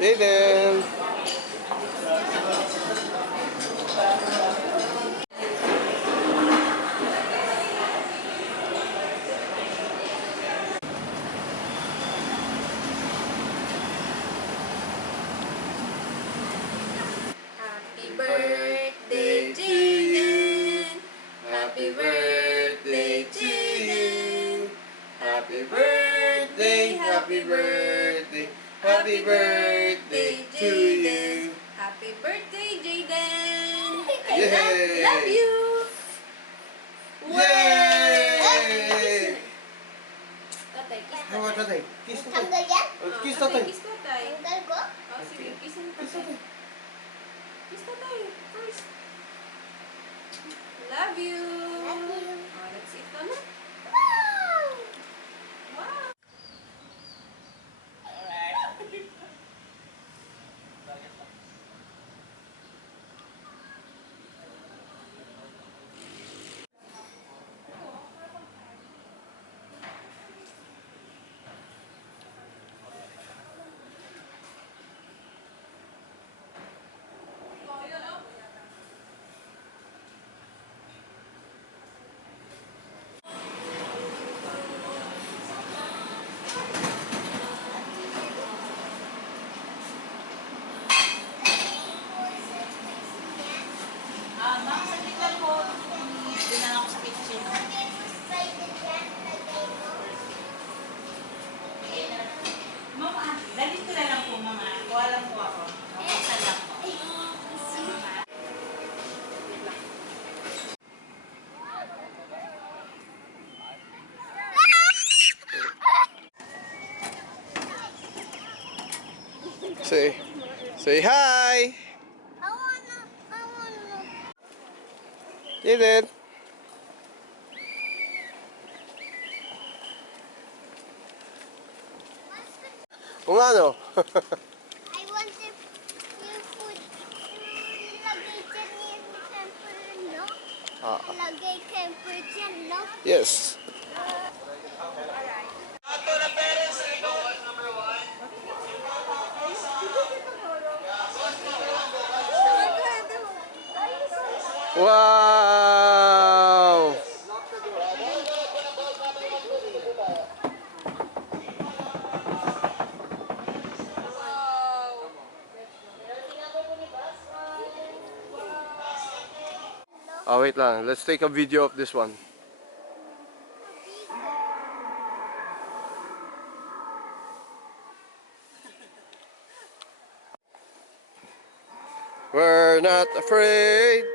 Aiden! Happy birthday, Jaden! Happy birthday, Jaden! Happy birthday, happy birthday, happy birthday to you. Happy birthday, Jaden! I Yay! love you! Yay! Tatay, kiss Hawa tatay. tatay, kiss tatay. Tanggal yan? Kiss Tatay, tatay. kiss tatay. Tanggal ko? Oh, sige, kiss mo Kiss tatay. tatay. Kiss tatay. First. Love you! Love you. Oh, let's eat ka na. Wow! Wow! Ma'am, saglit lang po. Doon na ako sa kitchen. Lagay mo Sprite dyan. Lagay mo. Ma'am, dalit ko na lang po, mama. Kuha lang po ako. Isa lang po. Say hi! I wanna. Aiden! Kung ano? I want to you put lagay dyan yung camper, no? Lagay camper dyan, no? Yes. Wow! Oh, wait lang. Let's take a video of this one. We're not afraid.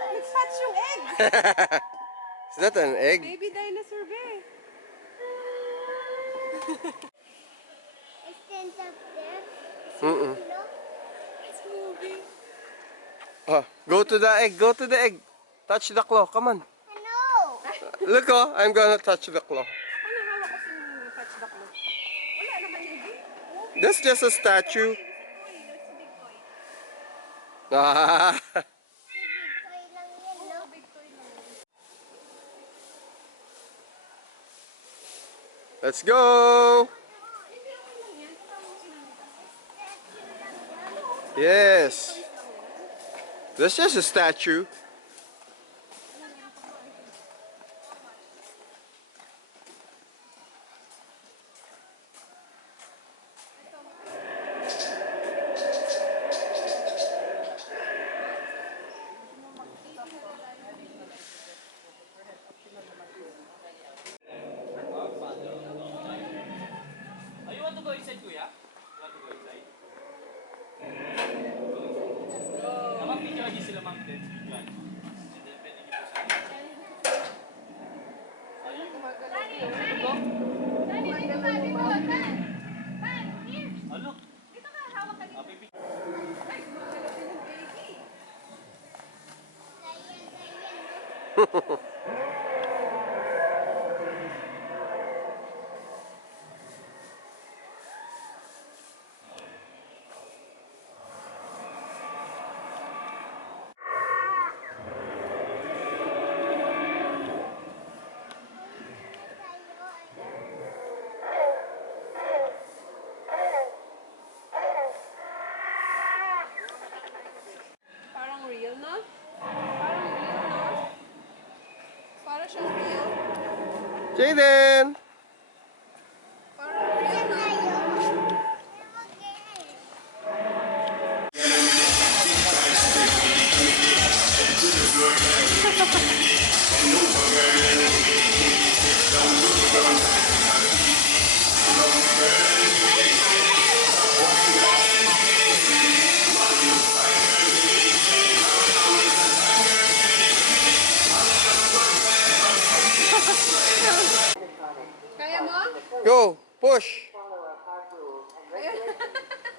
Let's hatch yung egg! Is that an egg? Baby dinosaur, be. It stands up there. Mm-mm. No? It's moving. Go to the egg. Go to the egg. Touch the claw. Come on. No! Look, oh. I'm gonna touch the claw. Ano hawak ko sa touch the clock? Wala naman yung egg. That's just a statue. That's a big toy. Ah. Toy lang yan, no? Big toy lang. Let's go. Yes. That's just a statue. Oh, you want to go inside, Kuya? You want to go inside? Nakapicture aja sila, ma'am, din. Yan. And then, pwede niyo po sa akin. Ano? Ah, pipi- siyang real. Jaden! Parang real na. Kaya mo? Go! Push!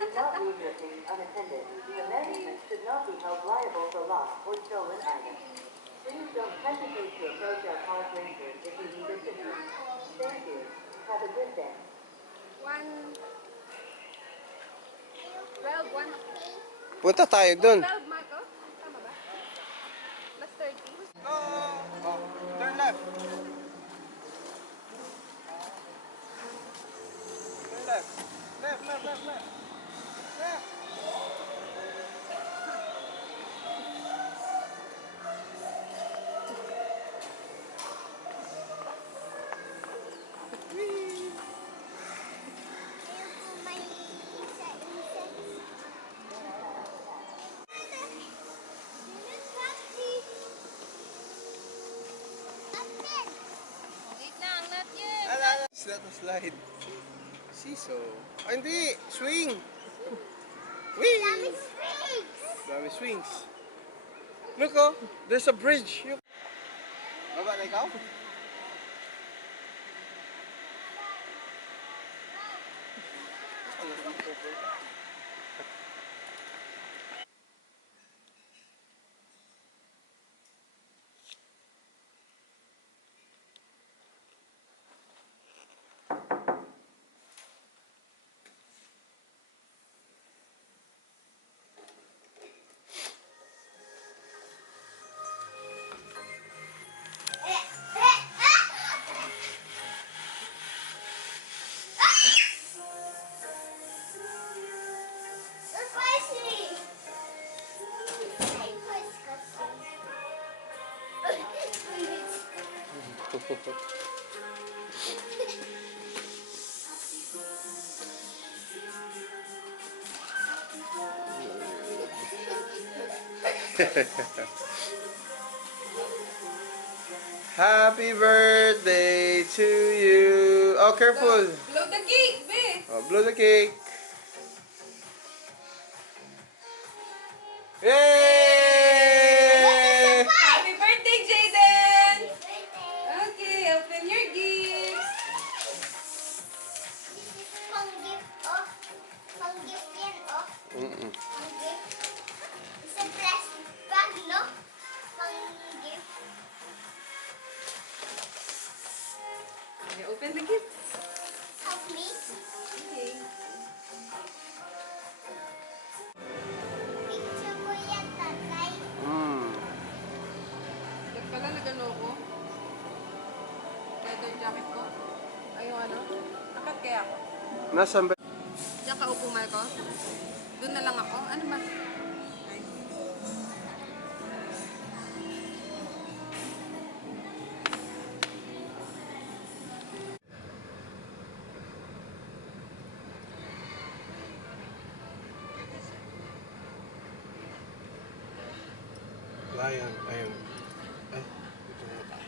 Do not leave your things unattended. The management should not be held liable for lost or stolen items. Please don't hesitate to approach our park rangers if you need assistance. Thank you. Have a good day. 12, 1. Punta tayo dun. 12, Marco? Tama ba? Plus 30. Oh, turn left. Turn left. Left, left, left, left. Left. Ayun po may isa-isa. Wait lang, not yet. Ala, it's not a slide. Seesaw. Ah, hindi. Swing. Whee! Dami springs! Dami swings. Look oh, there's a bridge. Baba na ikaw? Happy birthday to you. Oh, careful. Blow the cake, be. Oh, blow the cake. Yay! Happy birthday, Jaden! Okay, open your gifts. Pang-gift, oh. Pang-gift yan, oh. Mm-mm. Pang-gift. Isang plastic bag, no? Pang-gift. Okay, open the gift. Help me. Okay. Picture ko yan, tatay. Ba't pala nagano ko? Leather jacket ko? Ay, yung ano? Akat kaya ako? Nasaan ba? Diyan ka upo, Marco? Doon na lang ako? Ano ba? Ayan, ayan. Ay, ito na tayo.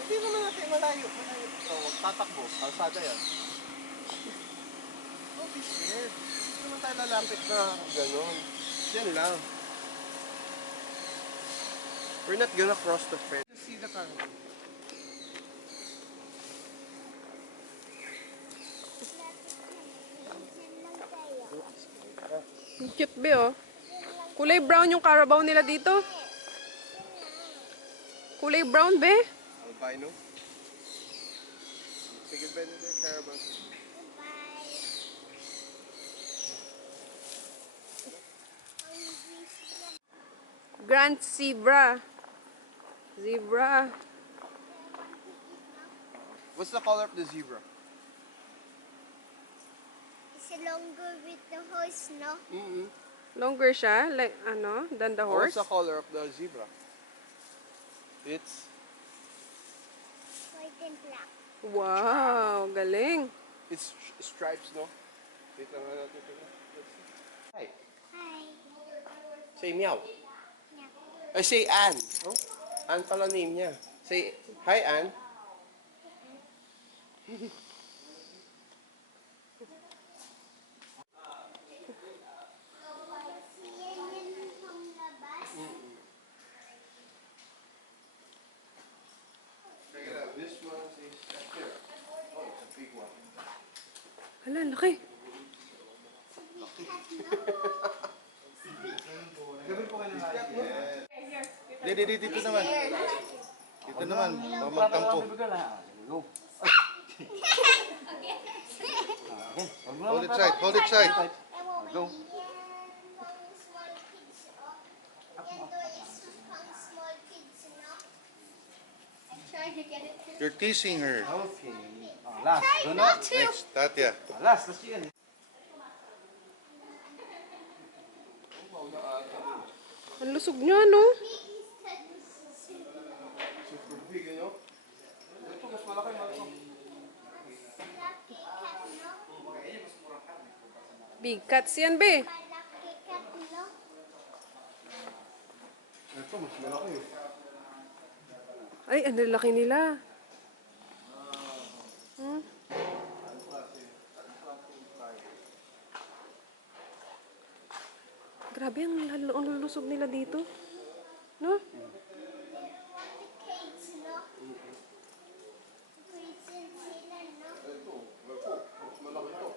Hindi naman natin malayo. Malayo. So, tatakbo. Kalsada yan. Don't be scared. Hindi naman tayo lalapit na gano'n. Yan lang. We're not gonna cross the fence. See the car. Ang cute, be, oh. Kulay brown yung Carabao nila dito. Kulay brown, be. Albino. Sige, Benedict Carabao. Grand Zebra. Zebra. What's the color of the zebra? It's longer with the horse, no? Mm-hmm. Longer siya, like, than the What's horse? the color of the zebra? It's White and black. Wow, galing. it's stripes, no? Wait lang, natin ito. Hi. Hi. Say meow. Yeah. Ay, say Ann. Oh? Ann pala name niya. Say, hi Ann. Yan yung panglabas. Check it out. This one is here. Oh, it's a big one. Hala, laki. Dito naman. Dito naman, magtampo. Hold it tight, hold it tight. Go. Small kids, oh. Yan daw is pang small kids, no? I'm trying to get it to You're teasing her. Okay. Last. Try not to. Next, Tatya. Last yan. Ang lusog niya, no? Super big, you know? Ito, mas malaki, malaki. Malaki cat, no? Big cats yan, be. Malaki cat, no? Ito, mas malaki. Ay, ang laki nila. Hmm? Grabe, ang lulusog nila dito. No? Cage, no? Prison sila, no? Ito, mas malaki ito.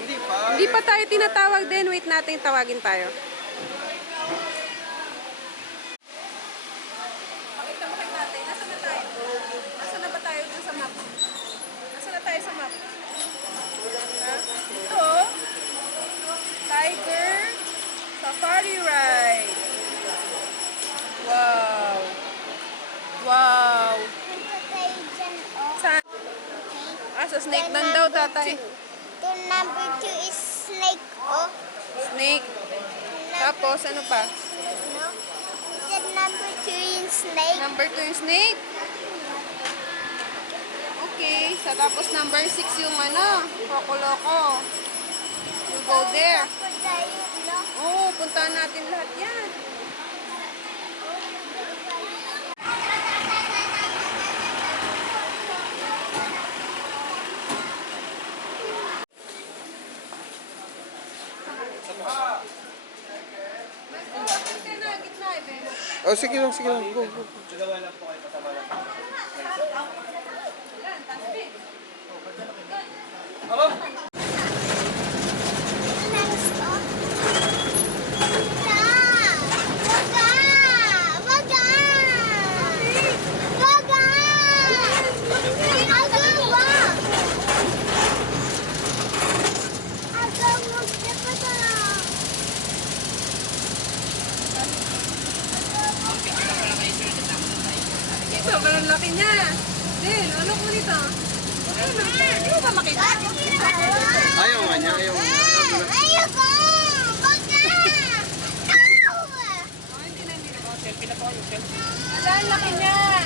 Hindi pa. Hindi pa tayo tinatawag din. Wait natin, tawagin tayo. Pakita mo kay natin. Nasaan na tayo? Nasaan na ba tayo dun sa map? Nasaan na tayo sa map? Ha? Ito. Tiger Safari Ride. Wow. Wow. Punta tayo dyan, oh. Saan? Ah, sa snake land daw, tatay. The number 2 is snake, oh. Snake. Tapos, ano pa? No? Is it number 2 in snake? Number 2 yung snake. Okay. So, tapos number 6 yung Krokoloko. We'll go there. Punta tayo, no? Oo, puntahan natin lahat yan. Oh, sige lang, go, go. Dalawa lang po kayo, patama lang. Nice, oh. Waga! Waga! Waga! Agawa! Agawag na pa ta. Sobrang laki niya. Din, ano ko nito? Hindi mo ba makita? Ayaw nga niya, ayaw nga. Ayoko! Waga! Ow! Ala, ang laki niya.